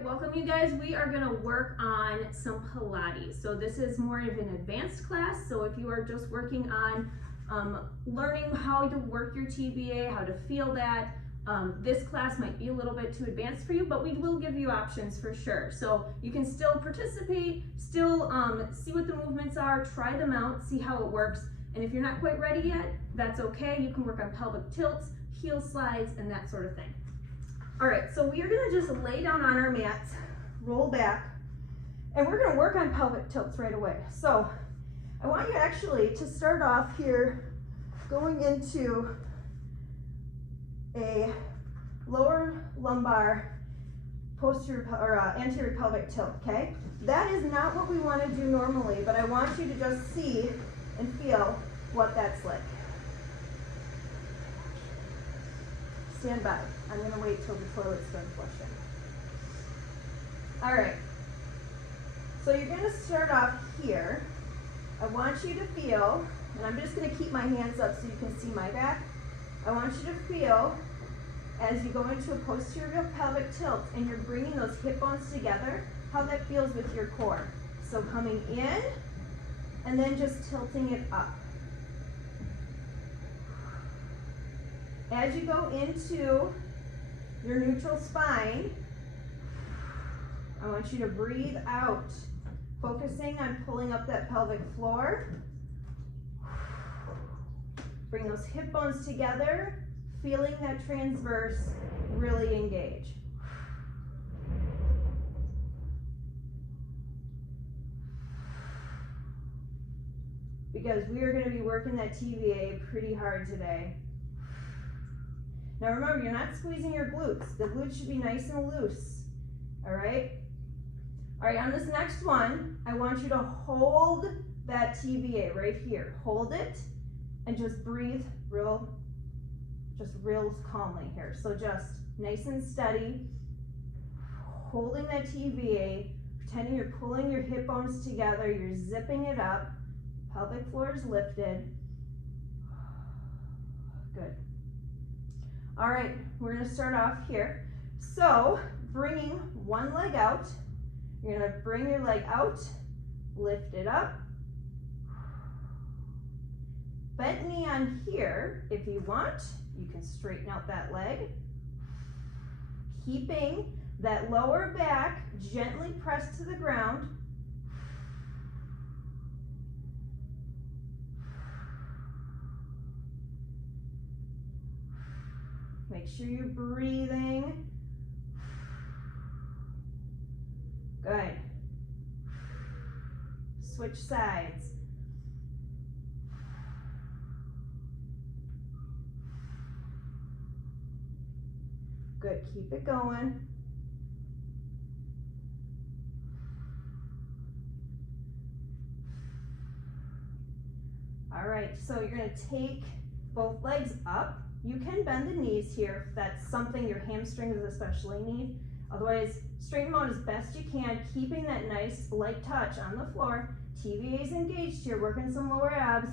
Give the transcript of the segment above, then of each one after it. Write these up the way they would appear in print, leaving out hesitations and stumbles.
right, welcome you guys. We are going to work on some Pilates. So this is more of an advanced class. So if you are just working on learning how to work your TBA, how to feel that, this class might be a little bit too advanced for you, but we will give you options for sure. So you can still participate, still see what the movements are, try them out, see how it works. And if you're not quite ready yet, that's okay. You can work on pelvic tilts, heel slides, and that sort of thing. All right, so we are gonna just lay down on our mats, roll back, and we're gonna work on pelvic tilts right away. So I want you actually to start off here going into a lower lumbar posterior or anterior pelvic tilt, okay? That is not what we wanna do normally, but I want you to just see and feel what that's like. Stand by. I'm going to wait till the toilet's done flushing. All right. So you're going to start off here. I want you to feel, and I'm just going to keep my hands up so you can see my back. I want you to feel as you go into a posterior pelvic tilt and you're bringing those hip bones together, how that feels with your core. So coming in and then just tilting it up. As you go into your neutral spine, I want you to breathe out, focusing on pulling up that pelvic floor. Bring those hip bones together, feeling that transverse really engage. Because we are going to be working that TBA pretty hard today. Now remember, you're not squeezing your glutes. The glutes should be nice and loose, all right? All right, on this next one, I want you to hold that TBA right here. Hold it and just breathe real calmly here. So just nice and steady, holding that TBA, pretending you're pulling your hip bones together, you're zipping it up, pelvic floor is lifted. Good. All right, we're gonna start off here. So, bringing one leg out, you're gonna bring your leg out, lift it up. Bent knee on here. If you want, you can straighten out that leg. Keeping that lower back gently pressed to the ground. Make sure you're breathing. Good. Switch sides. Good, keep it going. All right, so you're gonna take both legs up. You can bend the knees here if that's something your hamstrings especially need. Otherwise, straighten them out as best you can, keeping that nice light touch on the floor. TVA is engaged here, working some lower abs.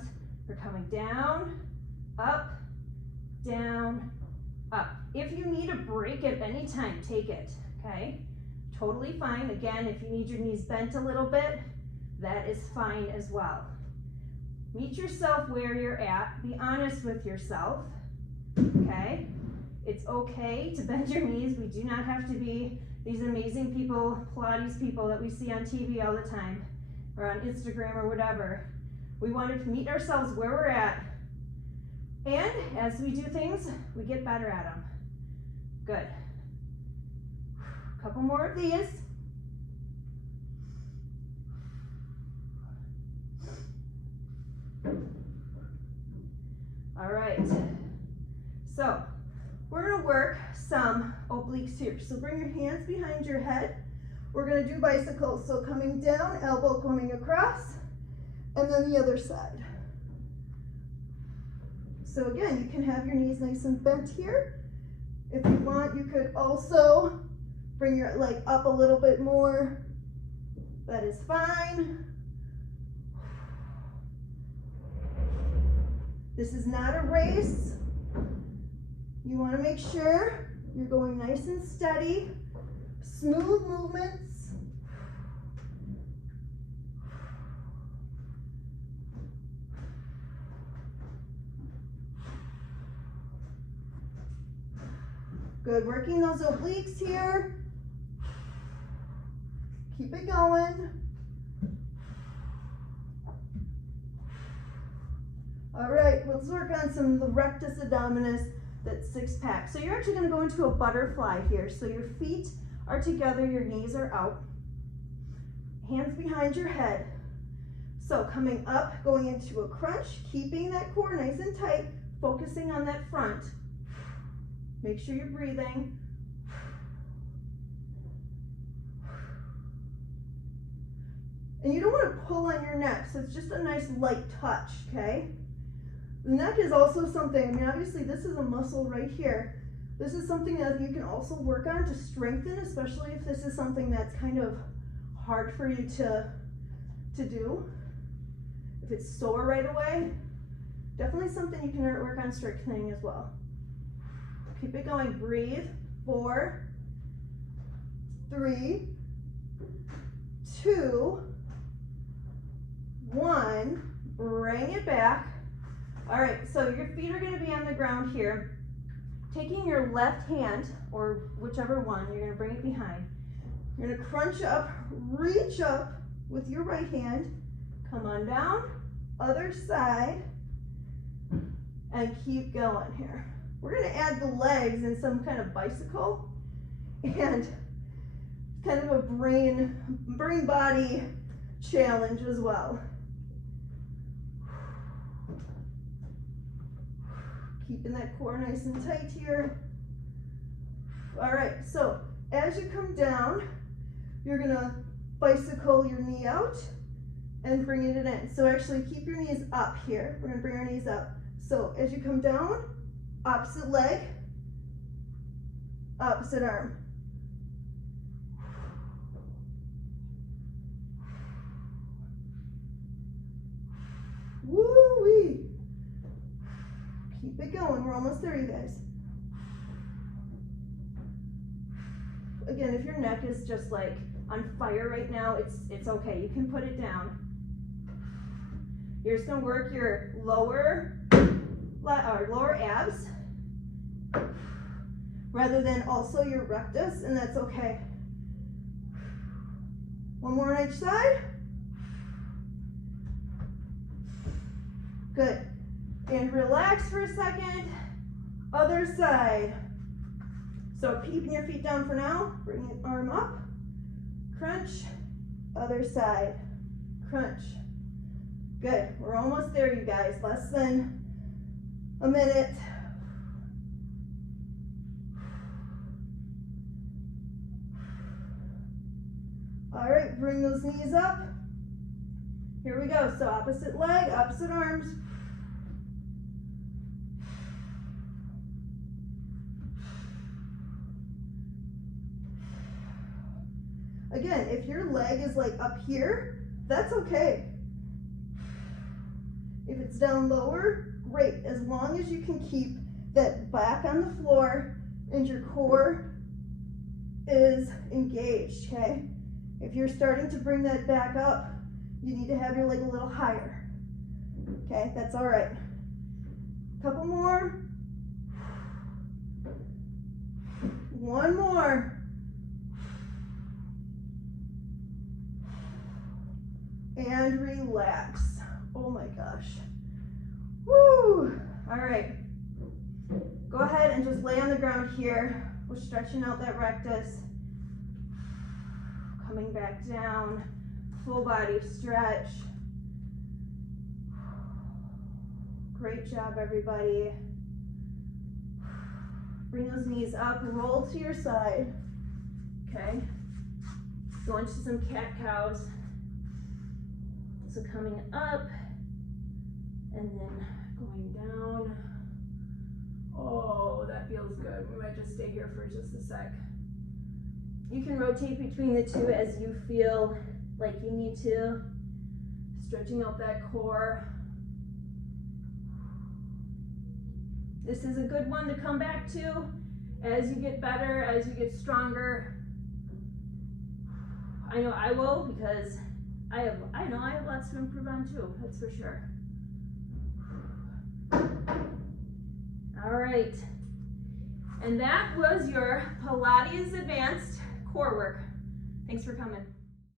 We're coming down, up, down, up. If you need a break at any time, take it, okay? Totally fine. Again, if you need your knees bent a little bit, that is fine as well. Meet yourself where you're at. Be honest with yourself. Okay, it's okay to bend your knees. We do not have to be these amazing people, Pilates people that we see on TV all the time or on Instagram or whatever. We want to meet ourselves where we're at. And as we do things, we get better at them. Good. A couple more of these. All right. So we're gonna work some obliques here. So bring your hands behind your head. We're gonna do bicycles. So coming down, elbow coming across, and then the other side. So again, you can have your knees nice and bent here. If you want, you could also bring your leg up a little bit more. That is fine. This is not a race. You want to make sure you're going nice and steady. Smooth movements. Good, working those obliques here. Keep it going. All right, let's work on some of the rectus abdominis, that six pack. So you're actually gonna go into a butterfly here. So your feet are together, your knees are out. Hands behind your head. So coming up, going into a crunch, keeping that core nice and tight, focusing on that front. Make sure you're breathing. And you don't want to pull on your neck, so it's just a nice light touch, okay? The neck is also something, I mean, obviously this is a muscle right here. This is something that you can also work on to strengthen, especially if this is something that's kind of hard for you to do. If it's sore right away, definitely something you can work on strengthening as well. Keep it going, breathe. 4, 3, 2, 1, bring it back. All right, so your feet are gonna be on the ground here. Taking your left hand, or whichever one, you're gonna bring it behind. You're gonna crunch up, reach up with your right hand, come on down, other side, and keep going here. We're gonna add the legs in some kind of bicycle and kind of a brain body challenge as well. Keeping that core nice and tight here. All right, so as you come down, you're gonna bicycle your knee out and bringing it in. So actually keep your knees up here. We're gonna bring our knees up. So as you come down, opposite leg, opposite arm. Woo-wee. Keep it going, we're almost there, you guys. Again, if your neck is just like on fire right now, it's okay, you can put it down. You're just gonna work your lower abs rather than also your rectus, and that's okay. One more on each side. Good. And relax for a second. Other side. So keeping your feet down for now. Bring your arm up. Crunch. Other side. Crunch. Good. We're almost there, you guys. Less than a minute. All right, bring those knees up. Here we go. So opposite leg, opposite arms. Again, if your leg is like up here, that's okay. If it's down lower, great. As long as you can keep that back on the floor and your core is engaged, okay? If you're starting to bring that back up, you need to have your leg a little higher. Okay, that's all right. Couple more. One more. And relax. Oh my gosh. Woo! All right. Go ahead and just lay on the ground here. We're stretching out that rectus. Coming back down. Full body stretch. Great job, everybody. Bring those knees up, roll to your side. Okay. Go into some cat-cows. So coming up and then going down. Oh, that feels good. We might just stay here for just a sec. You can rotate between the two as you feel like you need to. Stretching out that core. This is a good one to come back to as you get better, as you get stronger. I know I will, because I know I have lots to improve on too, that's for sure. All right, and that was your Pilates Advanced core work. Thanks for coming.